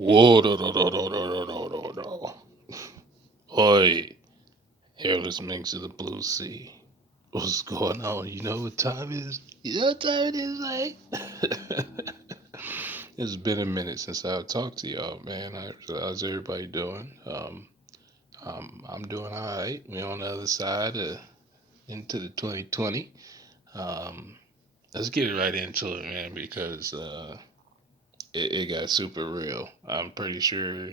Whoa, no, no, no, no, no, no, no, no. Oi, hairless minx of the Blue Sea. What's going on? You know what time it is? You know what time it is, like? It's been a minute since I talked to y'all, man. How's everybody doing? I'm doing all right. We're on the other side into the 2020. Um, let's get it right into it, man, because it got super real. I'm pretty sure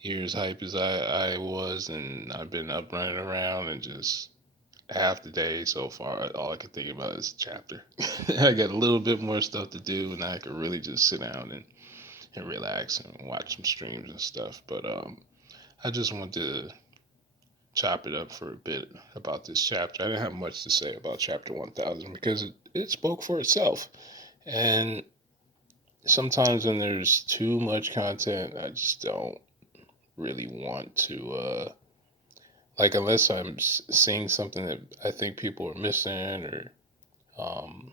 you're as hype as I was, and I've been up running around and just half the day so far. All I can think about is chapter. I got a little bit more stuff to do, and I could really just sit down and relax and watch some streams and stuff. But I just wanted to chop it up for a bit about this chapter. I didn't have much to say about chapter 1000 because it spoke for itself. And sometimes when there's too much content, I just don't really want to like, unless I'm seeing something that I think people are missing, or um,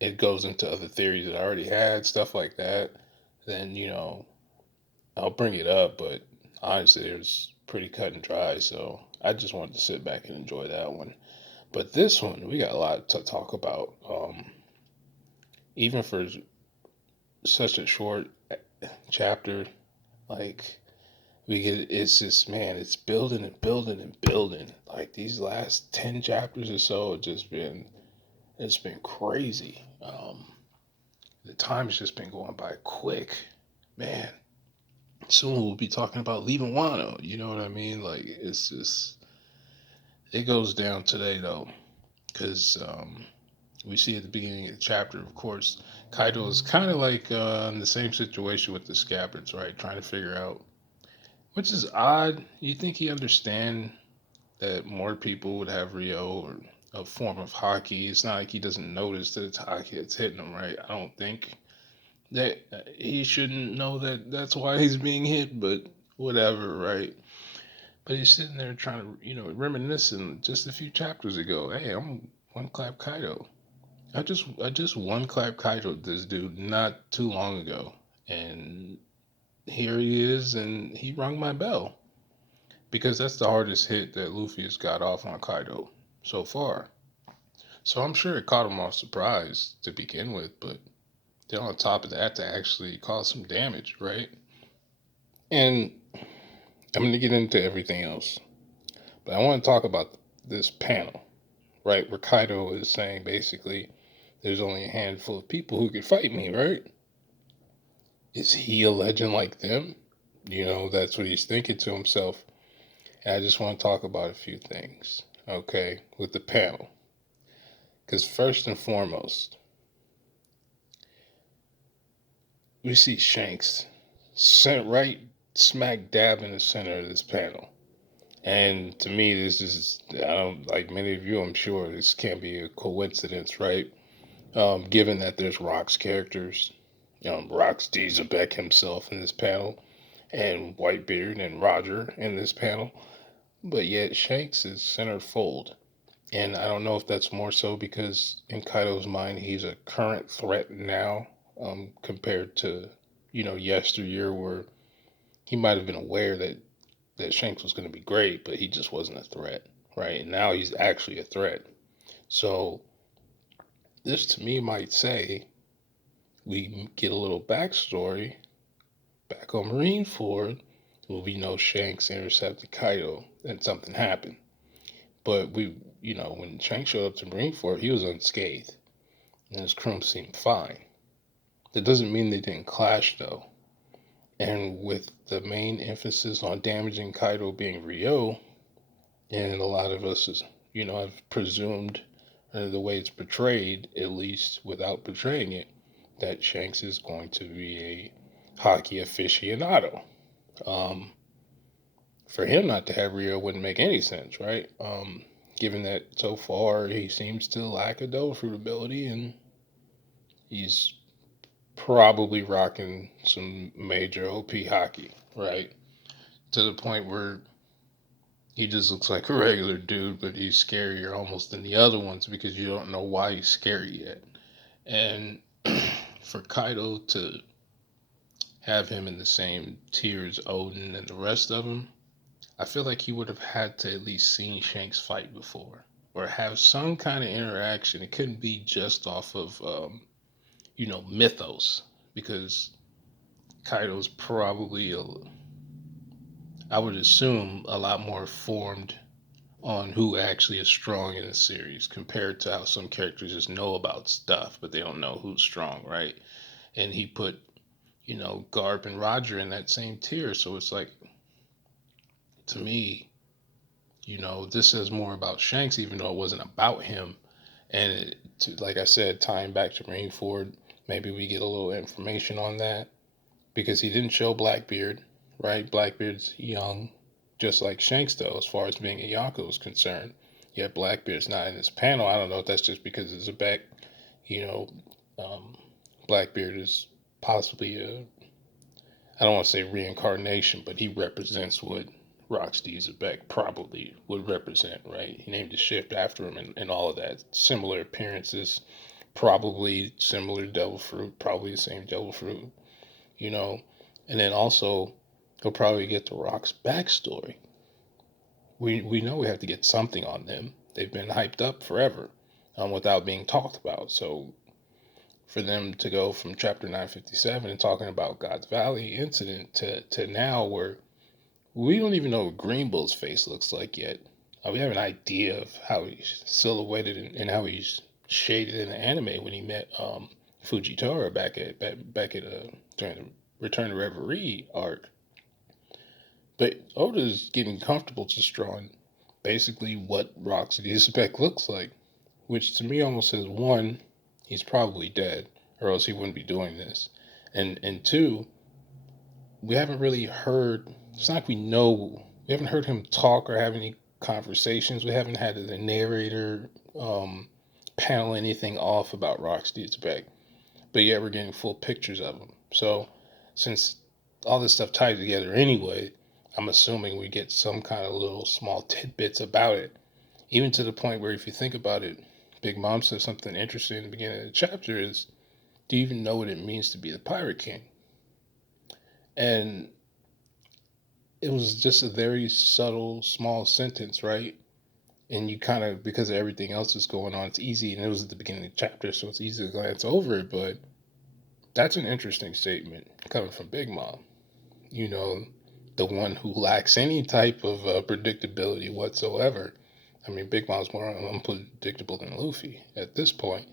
it goes into other theories that I already had, stuff like that, then I'll bring it up. But honestly, it was pretty cut and dry, so I just wanted to sit back and enjoy that one. But this one, we got a lot to talk about. Even for such a short chapter, like, it's just, man, it's building and building and building. Like, these last 10 chapters or so have just been, it's been crazy. The time's just been going by quick, man. Soon we'll be talking about leaving Wano. You know what I mean? Like, it's just, it goes down today though, because we see at the beginning of the chapter, of course, Kaido is kind of like in the same situation with the Scabbards, right? Trying to figure out, which is odd. You think he understand that more people would have Rio or a form of hockey. It's not like he doesn't notice that it's hockey that's hitting him, right? I don't think that he shouldn't know that that's why he's being hit, but whatever, right? But he's sitting there trying to, reminiscing just a few chapters ago. Hey, I'm one clap Kaido. I just one clap Kaido this dude not too long ago, and here he is, and he rung my bell because that's the hardest hit that Luffy has got off on Kaido so far. So I'm sure it caught him off surprise to begin with, but then on top of that, to actually cause some damage, right? And I'm going to get into everything else, but I want to talk about this panel, right? Where Kaido is saying basically, there's only a handful of people who could fight me, right? Is he a legend like them? That's what he's thinking to himself. And I just want to talk about a few things, okay, with the panel. Because first and foremost, we see Shanks sent right smack dab in the center of this panel. And to me, this is, I don't, like many of you, I'm sure this can't be a coincidence, right? Given that there's Rock's characters, Rock's Dieselbeck himself in this panel, and Whitebeard and Roger in this panel, but yet Shanks is centerfold. And I don't know if that's more so because in Kaido's mind, he's a current threat now, compared to, yesteryear, where he might have been aware that Shanks was going to be great, but he just wasn't a threat, right? And now he's actually a threat. So this to me might say we get a little backstory back on Marineford, where we know Shanks intercepted Kaido and something happened. But when Shanks showed up to Marineford, he was unscathed, and his crew seemed fine. That doesn't mean they didn't clash though. And with the main emphasis on damaging Kaido being Ryo, and a lot of us, have presumed the way it's portrayed, at least without portraying it, that Shanks is going to be a hockey aficionado. Um, for him not to have Rio wouldn't make any sense, right? Given that so far he seems to lack a dough fruit ability, and he's probably rocking some major OP hockey, right? To the point where he just looks like a regular dude, but he's scarier almost than the other ones because you don't know why he's scary yet. And for Kaido to have him in the same tier as Odin and the rest of them, I feel like he would have had to at least seen Shanks fight before or have some kind of interaction. It couldn't be just off of, mythos, because Kaido's probably, I would assume, a lot more formed on who actually is strong in the series compared to how some characters just know about stuff, but they don't know who's strong, right? And he put, Garp and Roger in that same tier. So it's like, to me, this says more about Shanks, even though it wasn't about him. And like I said, tying back to Marineford, maybe we get a little information on that because he didn't show Blackbeard, right? Blackbeard's young, just like Shanks, though, as far as being a Yonko is concerned. Yet Blackbeard's not in this panel. I don't know if that's just because it's a back, you know, um, Blackbeard is possibly I don't want to say reincarnation, but he represents what Rocksteady Zebek probably would represent, right? He named the shift after him and all of that. Similar appearances, probably similar devil fruit, probably the same devil fruit, you know. And then also, he'll probably get the Rock's backstory. We know we have to get something on them. They've been hyped up forever without being talked about. So for them to go from chapter 957 and talking about God's Valley incident to now where we don't even know what Green Bull's face looks like yet. We have an idea of how he's silhouetted and how he's shaded in the anime when he met Fujitora back at during the Return to Reverie arc. But Oda's getting comfortable just drawing basically what Rocksteady Spec looks like, which to me almost says one, he's probably dead, or else he wouldn't be doing this, and two, we haven't really heard. It's not like we haven't heard him talk or have any conversations. We haven't had the narrator panel anything off about Rocksteady's back, but yet we're getting full pictures of him. So since all this stuff ties together anyway, I'm assuming we get some kind of little small tidbits about it. Even to the point where if you think about it, Big Mom says something interesting in the beginning of the chapter is, do you even know what it means to be the Pirate King? And it was just a very subtle, small sentence, right? And you kind of, because of everything else that's going on, it's easy, and it was at the beginning of the chapter, so it's easy to glance over it, but that's an interesting statement coming from Big Mom. The one who lacks any type of predictability whatsoever. I mean, Big Mom's more unpredictable than Luffy at this point.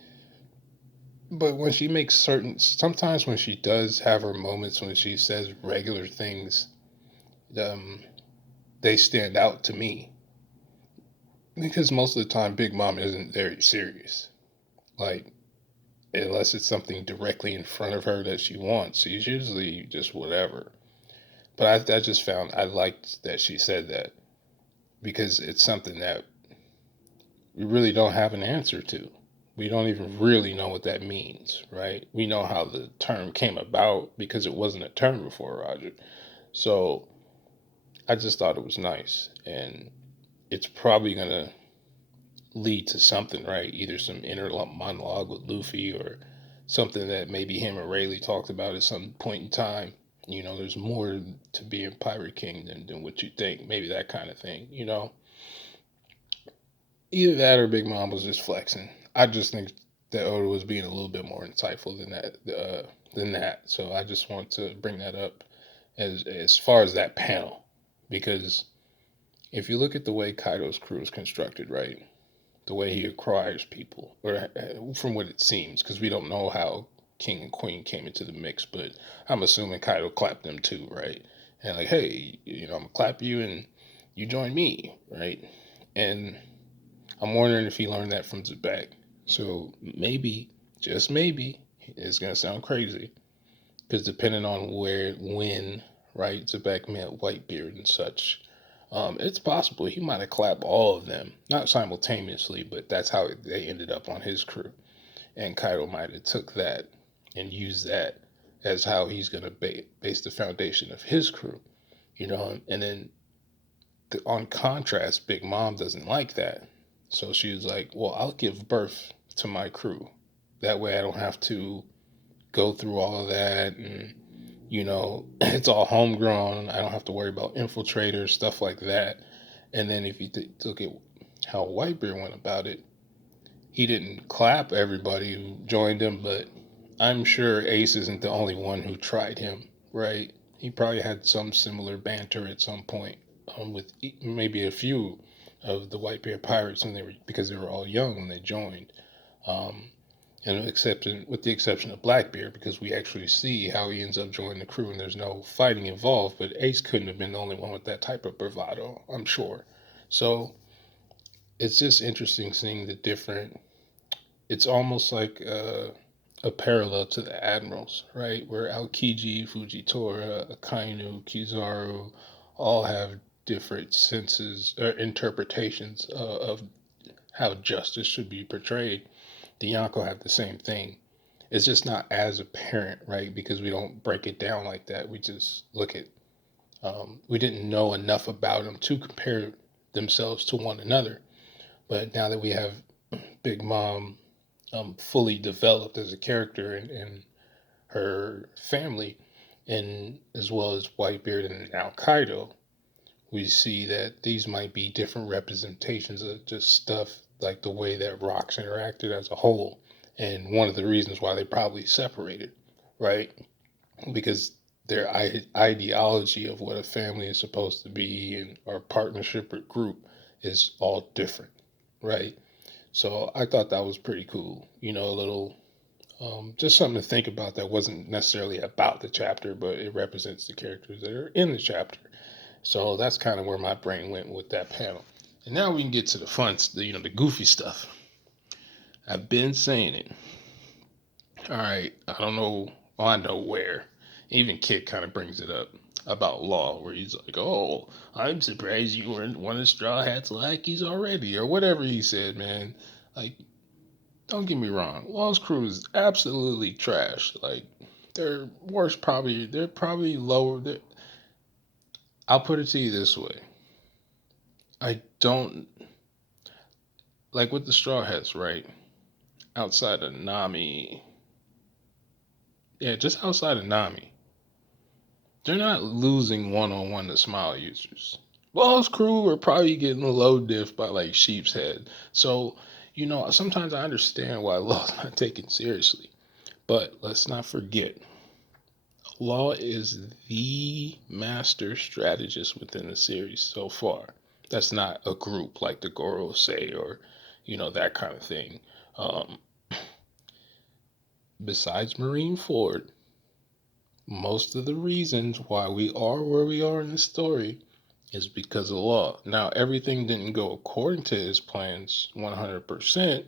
But when she makes sometimes when she does have her moments when she says regular things, they stand out to me. Because most of the time, Big Mom isn't very serious. Like, unless it's something directly in front of her that she wants, she's usually just whatever. But I just found I liked that she said that because it's something that we really don't have an answer to. We don't even really know what that means, right? We know how the term came about because it wasn't a term before Roger. So I just thought it was nice. And it's probably going to lead to something, right? Either some inner monologue with Luffy or something that maybe him and Rayleigh talked about at some point in time. There's more to being Pirate King than what you think. Maybe that kind of thing, Either that or Big Mom was just flexing. I just think that Oda was being a little bit more insightful than that. So I just want to bring that up as far as that panel, because if you look at the way Kaido's crew is constructed, right, the way he acquires people, or from what it seems, because we don't know how King and Queen came into the mix, but I'm assuming Kaido clapped them too, right? And like, hey, I'm gonna clap you and you join me, right? And I'm wondering if he learned that from Zebek. So maybe, just maybe, it's gonna sound crazy, because depending on when, right, Zebek met Whitebeard and such, it's possible he might have clapped all of them, not simultaneously, but that's how they ended up on his crew. And Kaido might have took that and used that as how he's gonna base the foundation of his crew, And then on contrast, Big Mom doesn't like that. So she was like, well, I'll give birth to my crew. That way I don't have to go through all of that and, It's all homegrown. I don't have to worry about infiltrators, stuff like that. And then if you look at how Whitebeard went about it, he didn't clap everybody who joined him, but I'm sure Ace isn't the only one who tried him, right? He probably had some similar banter at some point with maybe a few of the Whitebeard pirates when because they were all young when they joined. Um, and with the exception of Blackbeard, because we actually see how he ends up joining the crew and there's no fighting involved. But Ace couldn't have been the only one with that type of bravado, I'm sure. So it's just interesting seeing the different. It's almost like a parallel to the admirals, right? Where Aokiji, Fujitora, Akainu, Kizaru all have different senses or interpretations of how justice should be portrayed. The Yonko have the same thing. It's just not as apparent, right? Because we don't break it down like that. We just look at, we didn't know enough about them to compare themselves to one another. But now that we have Big Mom fully developed as a character and her family, and as well as Whitebeard and now Kaido, we see that these might be different representations of just stuff like the way that rocks interacted as a whole. And one of the reasons why they probably separated, right? Because their ideology of what a family is supposed to be and our partnership or group is all different, right? So I thought that was pretty cool. A little just something to think about that wasn't necessarily about the chapter, but it represents the characters that are in the chapter. So that's kind of where my brain went with that panel. And now we can get to the fun, the goofy stuff. I've been saying it. All right, I don't know. Well, I know where. Even Kit kind of brings it up about Law, where he's like, "Oh, I'm surprised you weren't one of Straw Hat's lackeys already," or whatever he said, man. Like, don't get me wrong, Law's crew is absolutely trash. Like, they're worse, probably. They're probably lower. I'll put it to you this way: I don't like with the Straw Hats, right? Outside of Nami, yeah, just outside of Nami, they're not losing one on one to Smile users. Law's crew are probably getting low diff by like Sheep's Head. So, sometimes I understand why Law's not taken seriously. But let's not forget, Law is the master strategist within the series so far. That's not a group like the Goro say or, that kind of thing. Um, Besides Marineford, most of the reasons why we are where we are in the story is because of Law. Now, everything didn't go according to his plans 100%,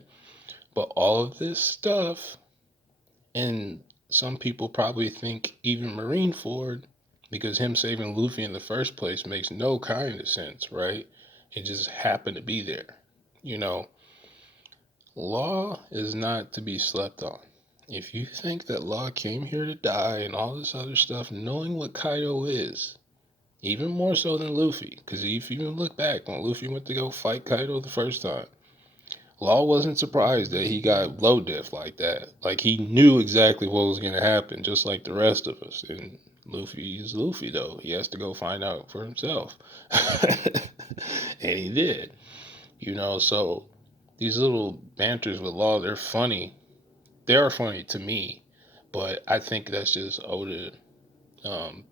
but all of this stuff, and some people probably think even Marineford, because him saving Luffy in the first place makes no kind of sense, right? It just happened to be there. You know, Law is not to be slept on. If you think that Law came here to die and all this other stuff, knowing what Kaido is, even more so than Luffy, because if you even look back when Luffy went to go fight Kaido the first time, Law wasn't surprised that he got low diff like that. Like, he knew exactly what was going to happen, just like the rest of us. And Luffy is Luffy, though. He has to go find out for himself. And he did. So these little banters with Law, they're funny. They are funny to me. But I think that's just Oda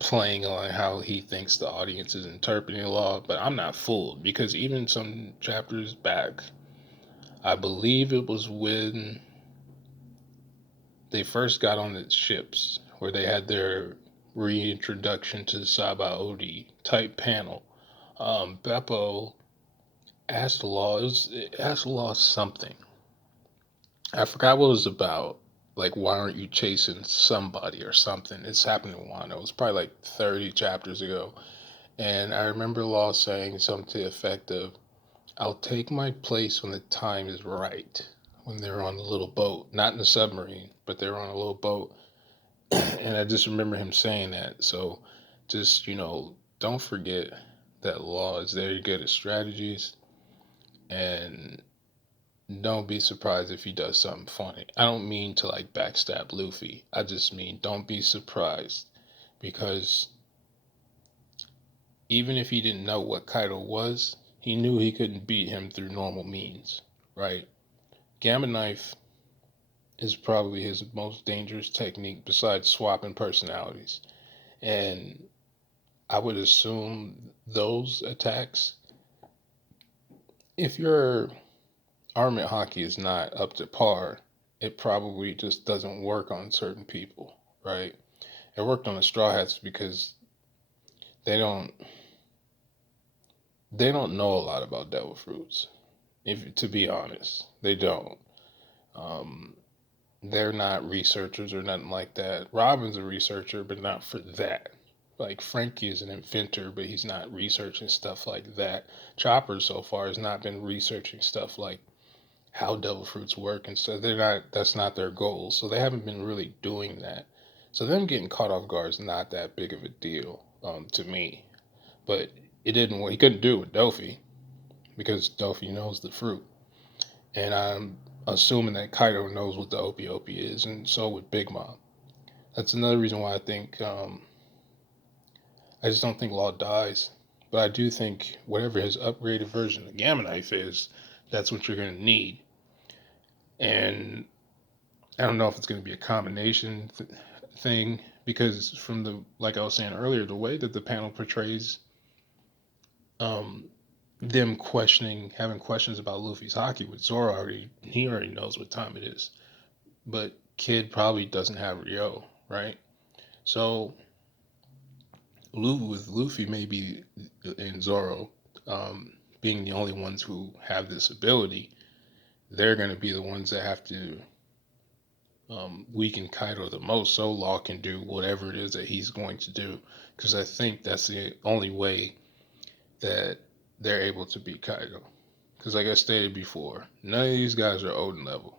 playing on how he thinks the audience is interpreting Law. But I'm not fooled, because even some chapters back, I believe it was when they first got on the ships, where they had their reintroduction to the Sabaody type panel. Beppo asked Law, asked Law something. I forgot what it was about. Like, why aren't you chasing somebody or something? It's happened in Wano. It was probably like 30 chapters ago. And I remember Law saying something to the effect of, I'll take my place when the time is right. When they're on the little boat, not in the submarine, but they're on a little boat. And I just remember him saying that. So just, don't forget that Law is very good at strategies, and don't be surprised if he does something funny. I don't mean to like backstab Luffy. I just mean don't be surprised because even if he didn't know what Kaido was, he knew he couldn't beat him through normal means, right? Gamma Knife is probably his most dangerous technique besides swapping personalities. And I would assume those attacks, if your armament hockey is not up to par, it probably just doesn't work on certain people, right? It worked on the Straw Hats because they don't they don't know a lot about devil fruits. If to be honest, they don't. Um, they're not researchers or nothing like that. Robin's a researcher, but not for that. Like Frankie is an inventor, but he's not researching stuff like that. Chopper so far has not been researching stuff like how devil fruits work, and so they're not. That's not their goal. So they haven't been really doing that. So them getting caught off guard is not that big of a deal to me. But it didn't. He couldn't do it with Dofi because Dofi knows the fruit, and I'm assuming that Kaido knows what the Opie Opie is, and so would Big Mom. That's another reason why I think I just don't think Law dies, but I do think whatever his upgraded version of Gamma Knife is, that's what you're going to need. And I don't know if it's going to be a combination thing because from the like I was saying earlier, the way that the panel portrays um, them having questions about Luffy's hockey with Zoro he already knows what time it is, but Kid probably doesn't have Ryo, right? So with Luffy maybe and Zoro being the only ones who have this ability, they're going to be the ones that have to weaken Kaido the most so Law can do whatever it is that he's going to do. Because I think that's the only way that they're able to beat Kaido. Because like I stated before, none of these guys are Odin level.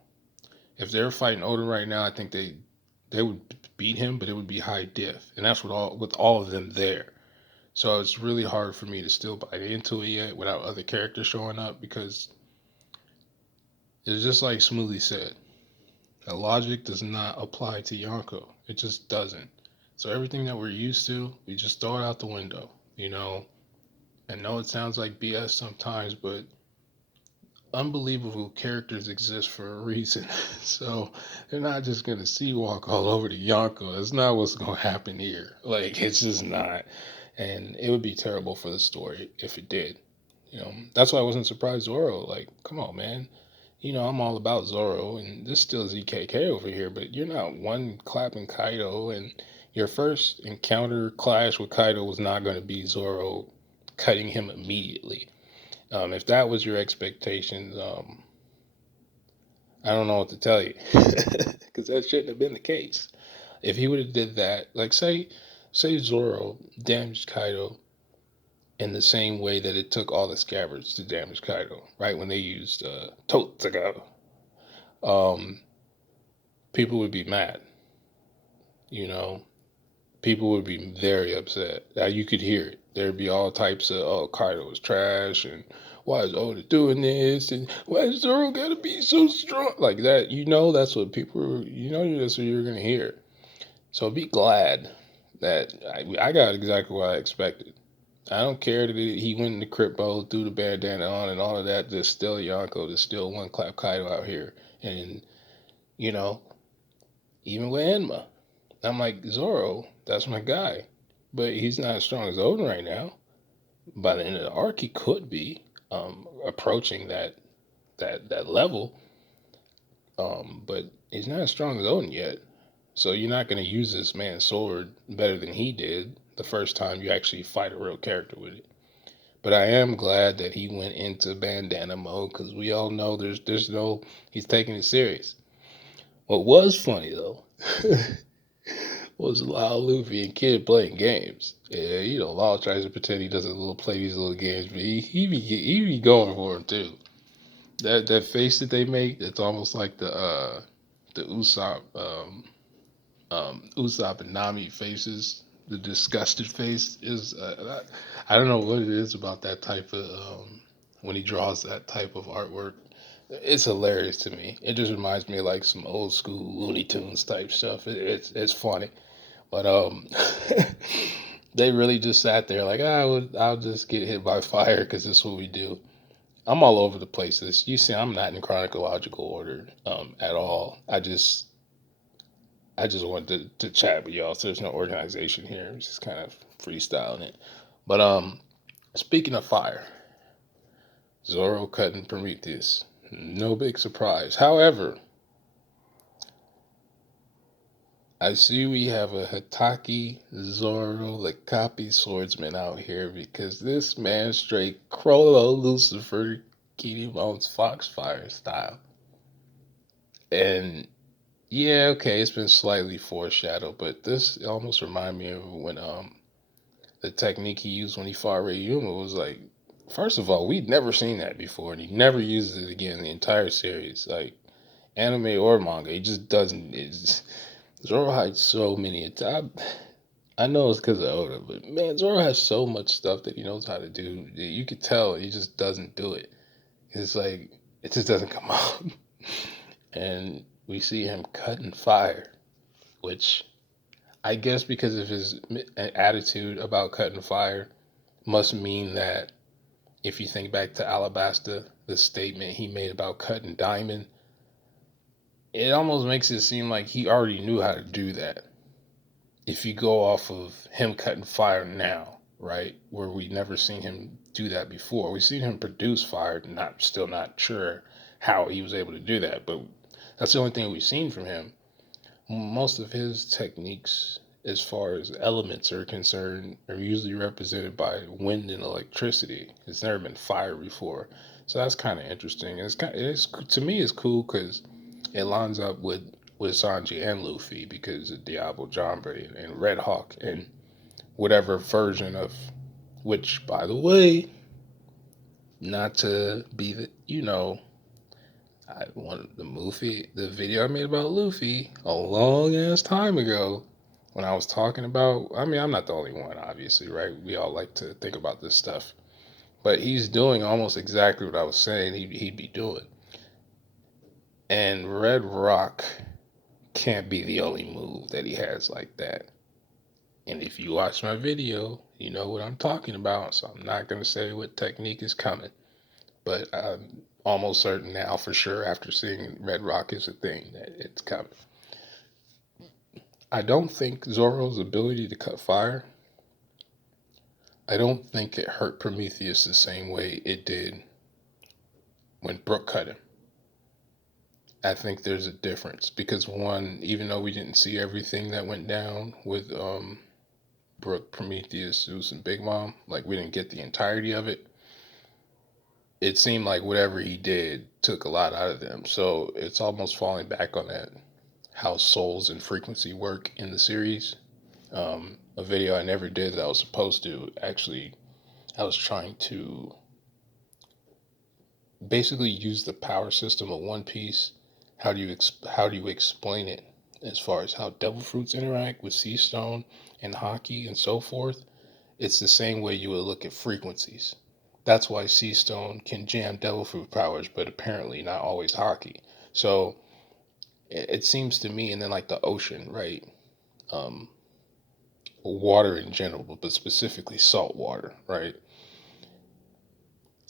If they're fighting Odin right now, I think they would beat him, but it would be high diff, and that's with all of them there. So it's really hard for me to still buy into it yet without other characters showing up because it's just like Smoothie said. That logic does not apply to Yonko. It just doesn't. So everything that we're used to, we just throw it out the window. You know, I know it sounds like BS sometimes, but unbelievable characters exist for a reason. So they're not just gonna sea walk all over the Yonko. That's not what's gonna happen here. Like it's just not. And it would be terrible for the story if it did. You know, that's why I wasn't surprised Zoro. Like, come on, man. You know, I'm all about Zoro, and this still ZKK over here, but you're not one clapping Kaido, and your first encounter clash with Kaido was not going to be Zoro cutting him immediately. If that was your expectations, I don't know what to tell you, because that shouldn't have been the case. If he would have did that, like say Zoro damaged Kaido in the same way that it took all the scabbards to damage Kaido, right? When they used Totsuga, um, people would be mad. You know, people would be very upset. Now you could hear it. There'd be all types of, oh, Kaido is trash, and why is Oda doing this, and why is Zoro gotta be so strong like that? You know, that's what people. You know, that's what you're gonna hear. So be glad that I got exactly what I expected. I don't care that he went in the crypt mode, threw the bandana on, and all of that. There's still Yonko. There's still one clap Kaido out here, and you know, even with Enma, I'm like Zoro. That's my guy, but he's not as strong as Odin right now. By the end of the arc, he could be approaching that level, but he's not as strong as Odin yet. So you're not going to use this man's sword better than he did the first time you actually fight a real character with it. But I am glad that he went into bandana mode because we all know there's no he's taking it serious. What was funny though was Lao, Luffy, and Kid playing games. Yeah, you know, Lao tries to pretend he doesn't play these little games, but he be going for them too. That face that they make, it's almost like the Usopp and Nami faces. The disgusted face is I don't know what it is about that type of when he draws that type of artwork. It's hilarious to me. It just reminds me of like some old school Looney Tunes type stuff. It's funny, But they really just sat there like, I'll just get hit by fire because this is what we do. I'm all over the place. This you see, I'm not in chronological order at all. I just wanted to chat with y'all. So there's no organization here. I'm just kind of freestyling it. But speaking of fire, Zoro cutting Prometheus. No big surprise. However, I see we have a Hataki Zoro the copy swordsman out here because this man straight Crollo Lucifer Kinimon's Foxfire style. And yeah, okay, it's been slightly foreshadowed, but this almost reminded me of when the technique he used when he fought Ryuma was like, first of all, we'd never seen that before, and he never uses it again in the entire series, like anime or manga. He just doesn't. It's Zoro hides so many attacks. I know it's because of Oda, but man, Zoro has so much stuff that he knows how to do. You could tell he just doesn't do it. It's like it just doesn't come out. And we see him cutting fire, which I guess because of his attitude about cutting fire must mean that if you think back to Alabasta, the statement he made about cutting diamond, it almost makes it seem like he already knew how to do that. If you go off of him cutting fire now, right, where we never seen him do that before, we've seen him produce fire, still not sure how he was able to do that, but that's the only thing we've seen from him. Most of his techniques, as far as elements are concerned, are usually represented by wind and electricity. It's never been fire before, so that's kind of interesting. It's to me, it's cool because it lines up with Sanji and Luffy because of Diablo Jambe and Red Hawk and whatever version of which, by the way, not to be I wanted the video I made about Luffy a long ass time ago when I was talking about. I mean, I'm not the only one, obviously, right? We all like to think about this stuff, but he's doing almost exactly what I was saying he'd be doing. And Red Rock can't be the only move that he has like that. And if you watch my video, you know what I'm talking about. So I'm not going to say what technique is coming. But I'm almost certain now for sure after seeing Red Rock is a thing that it's coming. I don't think Zoro's ability to cut fire, I don't think it hurt Prometheus the same way it did when Brook cut him. I think there's a difference because one, even though we didn't see everything that went down with Brook, Prometheus, Zeus, and Big Mom, like we didn't get the entirety of it. It seemed like whatever he did took a lot out of them. So it's almost falling back on that how souls and frequency work in the series. A video I never did that I was supposed to actually, I was trying to basically use the power system of One Piece. How do you explain it as far as how devil fruits interact with sea stone and hockey and so forth? It's the same way you would look at frequencies. That's why sea stone can jam devil fruit powers, but apparently not always hockey. So it seems to me, and then like the ocean, right? Um, Water in general, but specifically salt water, right?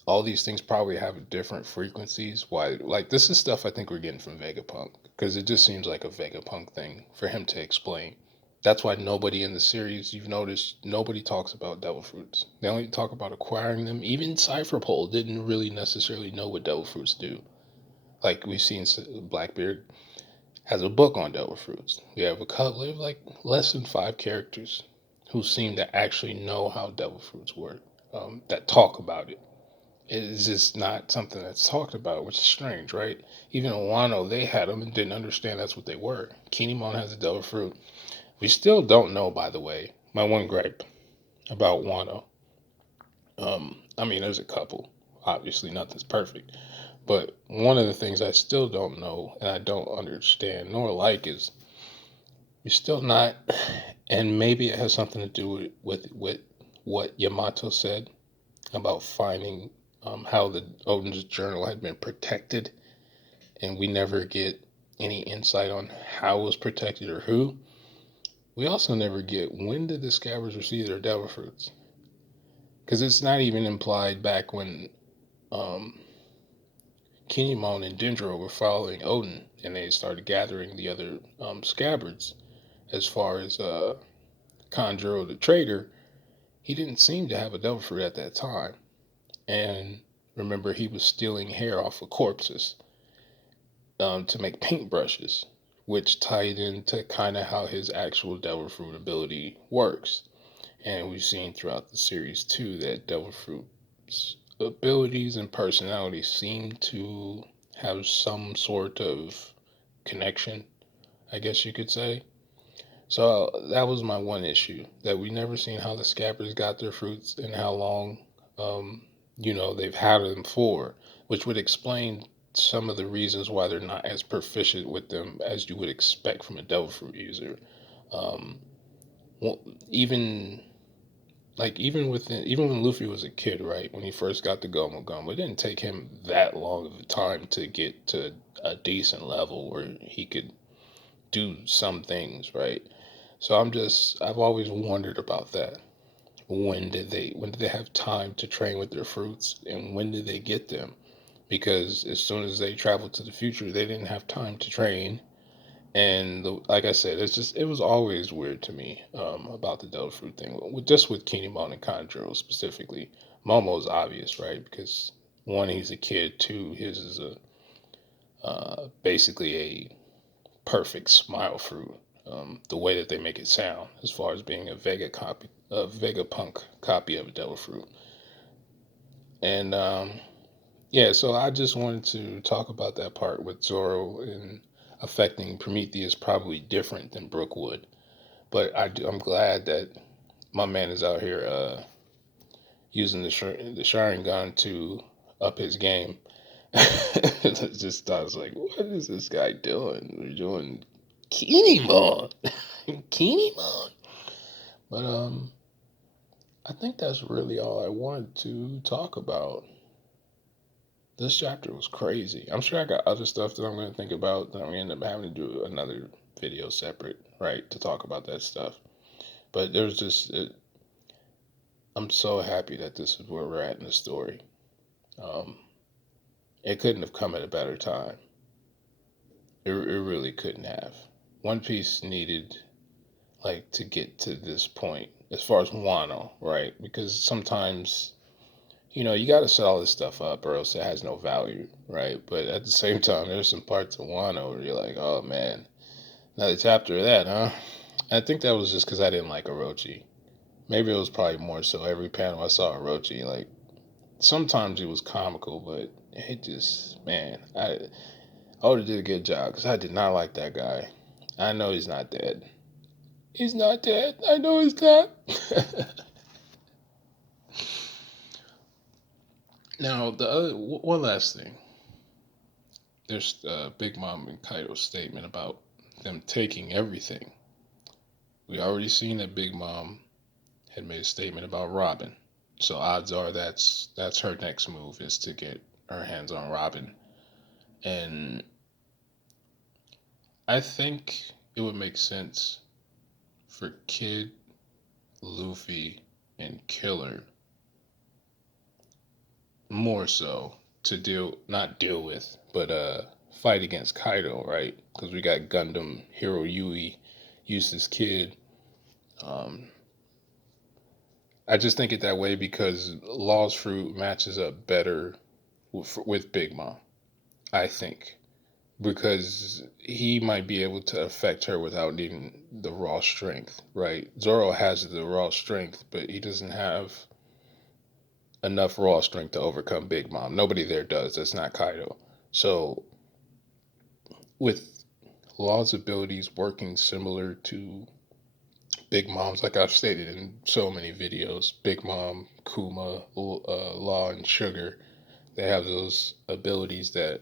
All these things probably have different frequencies. Why? Like this is stuff I think we're getting from Vegapunk because it just seems like a Vegapunk thing for him to explain. That's why nobody in the series, you've noticed, nobody talks about devil fruits. They only talk about acquiring them. Even Cypherpole didn't really necessarily know what devil fruits do. Like we've seen Blackbeard has a book on devil fruits. We have a couple of like less than 5 characters who seem to actually know how devil fruits work, that talk about it. It is just not something that's talked about, which is strange, right? Even in Wano, they had them and didn't understand that's what they were. Kinemon has a devil fruit. We still don't know, by the way, my one gripe about Wano. I mean, there's a couple. Obviously, nothing's perfect. But one of the things I still don't know and I don't understand nor like is we're still not, and maybe it has something to do with what Yamato said about finding how the Odin's journal had been protected, and we never get any insight on how it was protected or who. we also never get when did the Scabbards receive their devil fruits? Because it's not even implied back when um, Kinemon and Dendro were following Odin and they started gathering the other Scabbards. As far as Conjuro the Traitor, he didn't seem to have a devil fruit at that time. And remember, he was stealing hair off of corpses to make paintbrushes, which tied into kind of how his actual devil fruit ability works. And we've seen throughout the series too that devil fruit's abilities and personality seem to have some sort of connection, I guess you could say. So that was my one issue, that we never seen how the Scabbards got their fruits and how long, um, they've had them for, which would explain some of the reasons why they're not as proficient with them as you would expect from a devil fruit user. Um, well, even even when Luffy was a kid, right, when he first got the Gomu Gomu, it didn't take him that long of a time to get to a decent level where he could do some things, right? So I've always wondered about that. When did they have time to train with their fruits, and when did they get them? Because as soon as they traveled to the future, they didn't have time to train. And like I said, it was always weird to me about the devil fruit thing, just with Kinemon and Kanjuro specifically. Momo's obvious, right? Because one, he's a kid. Two, his is a basically a perfect smile fruit. The way that they make it sound, as far as being a Vegapunk copy of a devil fruit. And yeah, so I just wanted to talk about that part with Zoro and affecting Prometheus probably different than Brookwood. But I'm glad that my man is out here using the Sharingan to up his game. Just I was like, what is this guy doing? We're doing Kinemon, Kinemon. But I think that's really all I wanted to talk about. This chapter was crazy. I'm sure I got other stuff that I'm going to think about that I'm going to end up having to do another video separate, right, to talk about that stuff. But there's just, I'm so happy that this is where we're at in the story. Um, it couldn't have come at a better time. It really couldn't have. One Piece needed, like, to get to this point as far as Wano, right? Because sometimes, you got to set all this stuff up or else it has no value, right? But at the same time, there's some parts of Wano where you're like, oh man, another chapter of that, huh? I think that was just because I didn't like Orochi. Maybe it was probably more so every panel I saw Orochi, like, sometimes it was comical, but it just, man, I would have did a good job because I did not like that guy. I know he's not dead. He's not dead. I know he's not. Now, one last thing. There's Big Mom and Kaido's statement about them taking everything. We already seen that Big Mom had made a statement about Robin. So odds are that's her next move is to get her hands on Robin. And I think it would make sense for Kid, Luffy, and Killer more so to not deal with, but fight against Kaido, right? Because we got Gundam Hero Yui, Eustace Kid. Um, I just think it that way because Law's Fruit matches up better with Big Mom, I think. Because he might be able to affect her without needing the raw strength, right? Zoro has the raw strength, but he doesn't have enough raw strength to overcome Big Mom. Nobody there does. That's not Kaido. So, with Law's abilities working similar to Big Mom's, like I've stated in so many videos, Big Mom, Kuma, Law, and Sugar, they have those abilities that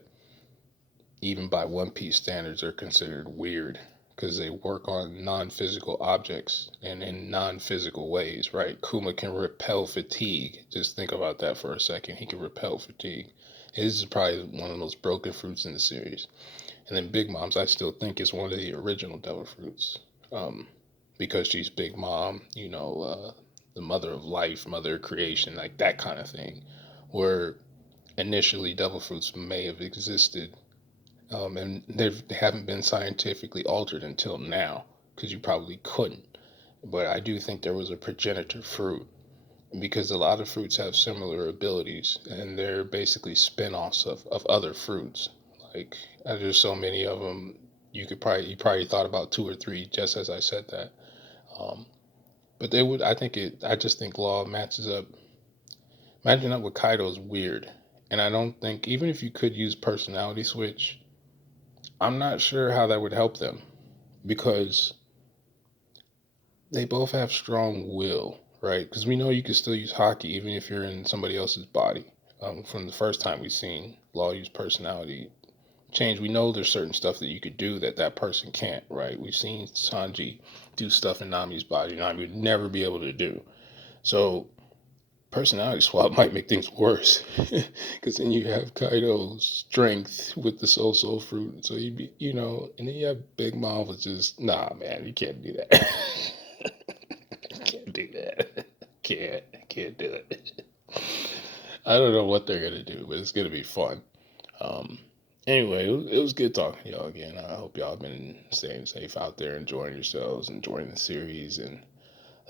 even by One Piece standards are considered weird because they work on non-physical objects and in non-physical ways, right? Kuma can repel fatigue. Just think about that for a second. He can repel fatigue. This is probably one of the most broken fruits in the series. And then Big Mom's, I still think, is one of the original Devil Fruits. because she's Big Mom, the mother of life, mother of creation, like that kind of thing. Where initially devil fruits may have existed, and they haven't been scientifically altered until now, because you probably couldn't. But I do think there was a progenitor fruit, because a lot of fruits have similar abilities, and they're basically spin-offs of other fruits. Like, there's so many of them. You probably thought about two or three just as I said that. Um, but they would. I just think Law matches up. Matching up with Kaido is weird, and I don't think, even if you could use personality switch, I'm not sure how that would help them, because they both have strong will, right? Because we know you can still use hockey even if you're in somebody else's body. From the first time we've seen Law use personality change, we know there's certain stuff that you could do that that person can't, right? We've seen Sanji do stuff in Nami's body Nami would never be able to do. So personality swap might make things worse, because then you have Kaido's strength with the soul fruit, so you'd be, and then you have Big Mom, which is, nah, man, you can't do that. Can't do that. Can't do it. I don't know what they're gonna do, but it's gonna be fun. Um, anyway, it was good talking to y'all again. I hope y'all have been staying safe out there, enjoying yourselves, enjoying the series, and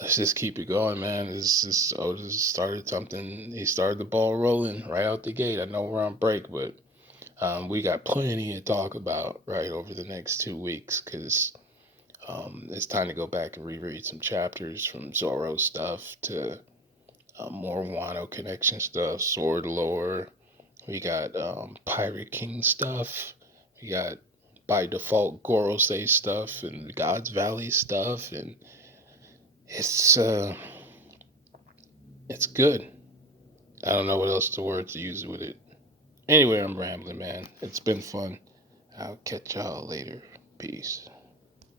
let's just keep it going, man. Otis started something. He started the ball rolling right out the gate. I know we're on break, but we got plenty to talk about right over the next 2 weeks, because it's time to go back and reread some chapters, from Zoro stuff to more Wano connection stuff, sword lore. We got Pirate King stuff. We got by default Gorosei stuff and God's Valley stuff, and it's uh, it's good. I don't know what else the word to use with it. Anyway, I'm rambling, man. It's been fun. I'll catch y'all later. Peace.